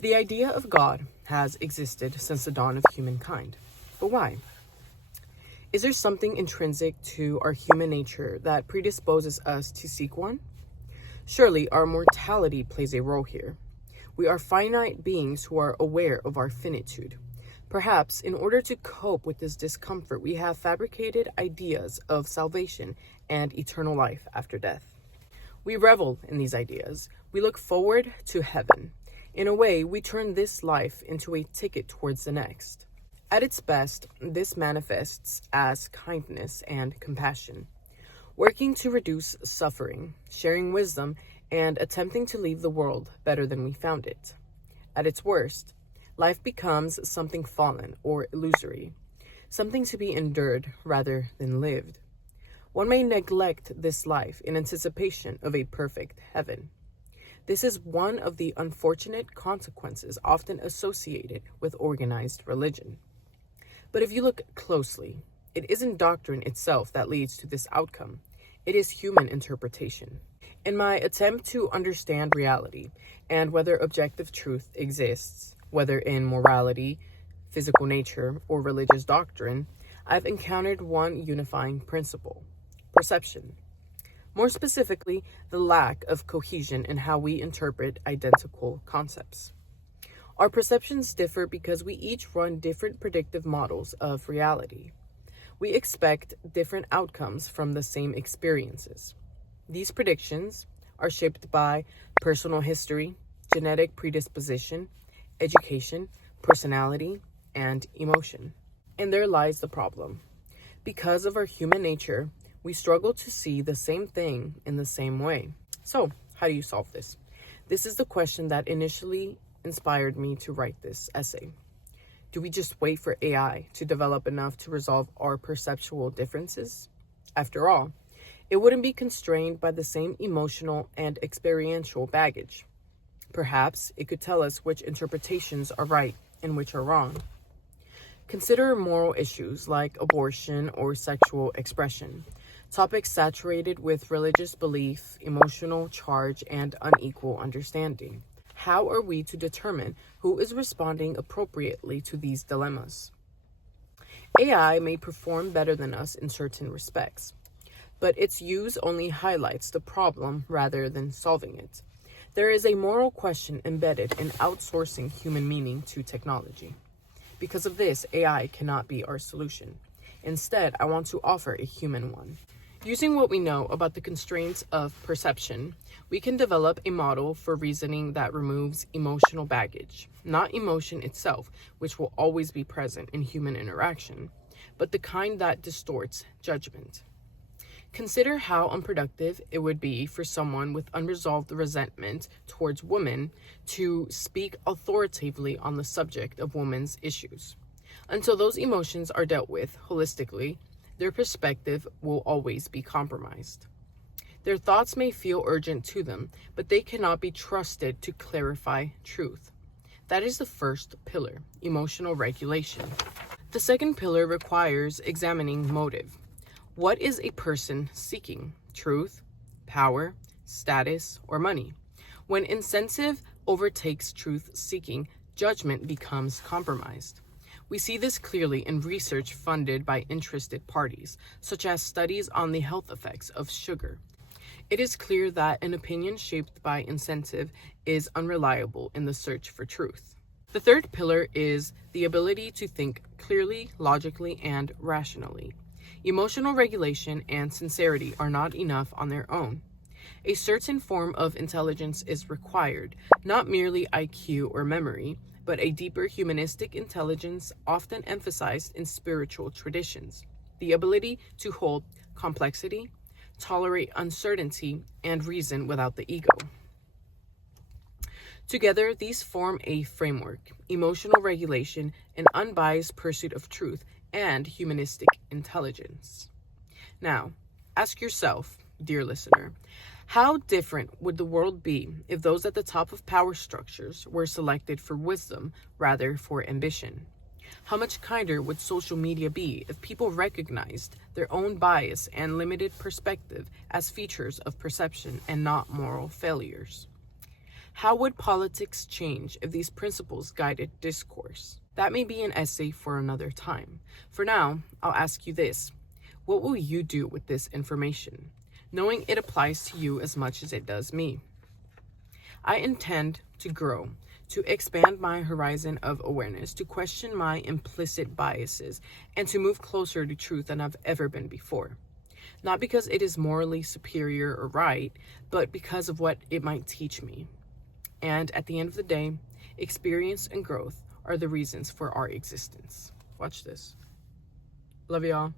The idea of God has existed since the dawn of humankind. But why? Is there something intrinsic to our human nature that predisposes us to seek one? Surely our mortality plays a role here. We are finite beings who are aware of our finitude. Perhaps in order to cope with this discomfort, we have fabricated ideas of salvation and eternal life after death. We revel in these ideas. We look forward to heaven. In a way, we turn this life into a ticket towards the next. At its best, this manifests as kindness and compassion, working to reduce suffering, sharing wisdom, and attempting to leave the world better than we found it. At its worst, life becomes something fallen or illusory, something to be endured rather than lived. One may neglect this life in anticipation of a perfect heaven. This is one of the unfortunate consequences often associated with organized religion. But if you look closely, it isn't doctrine itself that leads to this outcome. It is human interpretation. In my attempt to understand reality and whether objective truth exists, whether in morality, physical nature, or religious doctrine, I've encountered one unifying principle: perception. More specifically, the lack of cohesion in how we interpret identical concepts. Our perceptions differ because we each run different predictive models of reality. We expect different outcomes from the same experiences. These predictions are shaped by personal history, genetic predisposition, education, personality, and emotion. And there lies the problem. Because of our human nature, we struggle to see the same thing in the same way. So, how do you solve this? This is the question that initially inspired me to write this essay. Do we just wait for AI to develop enough to resolve our perceptual differences? After all, it wouldn't be constrained by the same emotional and experiential baggage. Perhaps it could tell us which interpretations are right and which are wrong. Consider moral issues like abortion or sexual expression, topics saturated with religious belief, emotional charge, and unequal understanding. How are we to determine who is responding appropriately to these dilemmas? AI may perform better than us in certain respects, but its use only highlights the problem rather than solving it. There is a moral question embedded in outsourcing human meaning to technology. Because of this, AI cannot be our solution. Instead, I want to offer a human one. Using what we know about the constraints of perception, we can develop a model for reasoning that removes emotional baggage, not emotion itself, which will always be present in human interaction, but the kind that distorts judgment. Consider how unproductive it would be for someone with unresolved resentment towards women to speak authoritatively on the subject of women's issues. Until those emotions are dealt with holistically, their perspective will always be compromised. Their thoughts may feel urgent to them, but they cannot be trusted to clarify truth. That is the first pillar, emotional regulation. The second pillar requires examining motive. What is a person seeking? Truth, power, status, or money? When incentive overtakes truth seeking, judgment becomes compromised. We see this clearly in research funded by interested parties, such as studies on the health effects of sugar. It is clear that an opinion shaped by incentive is unreliable in the search for truth. The third pillar is the ability to think clearly, logically, and rationally. Emotional regulation and sincerity are not enough on their own. A certain form of intelligence is required, not merely IQ or memory, but a deeper humanistic intelligence often emphasized in spiritual traditions. The ability to hold complexity, tolerate uncertainty, and reason without the ego. Together, these form a framework: emotional regulation, an unbiased pursuit of truth, and humanistic intelligence. Now, ask yourself, dear listener, how different would the world be if those at the top of power structures were selected for wisdom rather for ambition? How much kinder would social media be if people recognized their own bias and limited perspective as features of perception and not moral failures? How would politics change if these principles guided discourse? That may be an essay for another time. For now, I'll ask you this. What will you do with this information, knowing it applies to you as much as it does me? I intend to grow, to expand my horizon of awareness, to question my implicit biases, and to move closer to truth than I've ever been before. Not because it is morally superior or right, but because of what it might teach me. And at the end of the day, experience and growth are the reasons for our existence. Watch this. Love y'all.